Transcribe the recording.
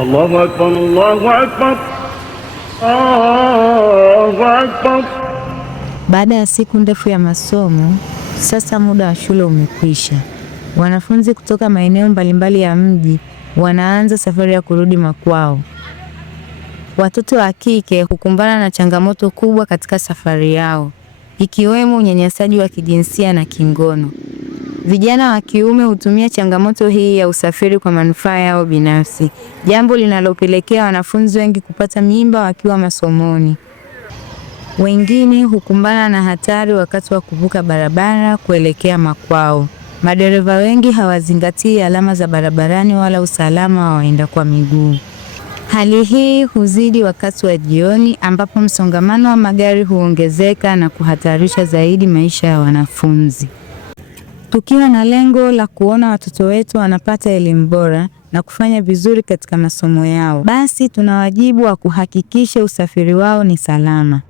Allahu akbar, Allahu akbar, Allahu akbar. Baada ya siku ndefu ya masomo, sasa muda wa shule umekwisha. Wanafunzi kutoka maeneo mbalimbali ya mji wanaanza safari ya kurudi makwao. Watoto wa kike hukumbana na changamoto kubwa katika safari yao, ikiwemo unyanyasaji wa kijinsia na kingono. Vijana wa kiume hutumia changamoto hii ya usafiri kwa manufaa yao binafsi, jambo linalopelekea wanafunzi wengi kupata mimba wakiwa masomoni. Wengine hukumbana na hatari wakati wa kuvuka barabara kuelekea makwao. Madereva wengi hawazingatii alama za barabarani wala usalama wa waenda kwa miguu. Hali hii huzidi wakati wa jioni ambapo msongamano wa magari huongezeka na kuhatarisha zaidi maisha ya wanafunzi. Tukiwa na lengo la kuona watoto wetu wanapata elimu bora na kufanya vizuri katika masomo yao, basi tuna wajibu wa kuhakikisha usafiri wao ni salama.